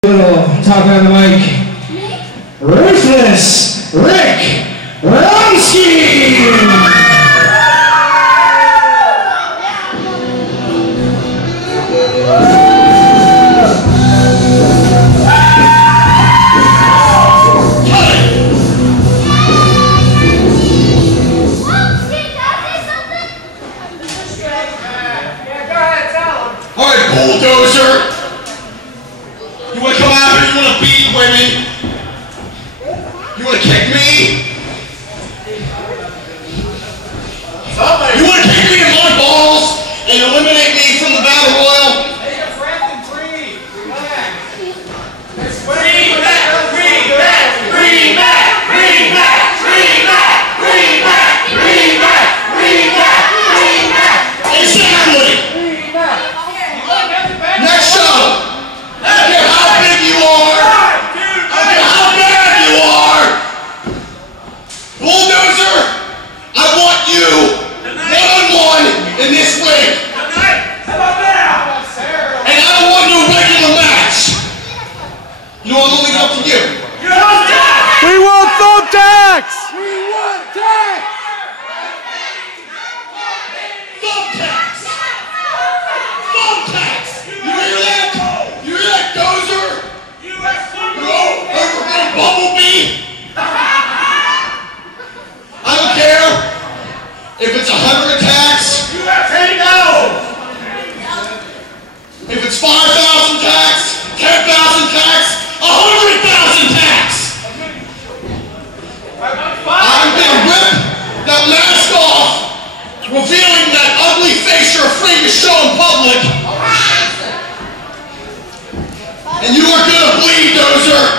Talk on the mic. Ruthless Rumskey. Alright, Bulldozer! You wanna come out here, you wanna beat women? You wanna kick me? You wanna kick me in my balls and eliminate me from the battle royal? Take a breath and breathe. Relax. Exactly! Next show! I don't care how big you are! I don't care how bad you are! Bulldozer, I want you one-on-one in this ring! And I don't want no regular match! You know, I'm only up to you. We want thumbtacks! Thumbtacks! Thumbtacks! You hear that? You hear that, Dozer? Over Bumblebee? I don't care if it's 100 attacks. If it's 5,000 attacks, 10,000 attacks, 100,000 attacks. I'm gonna rip that mask off, revealing that ugly face you're afraid to show in public. And you are gonna bleed, Dozer.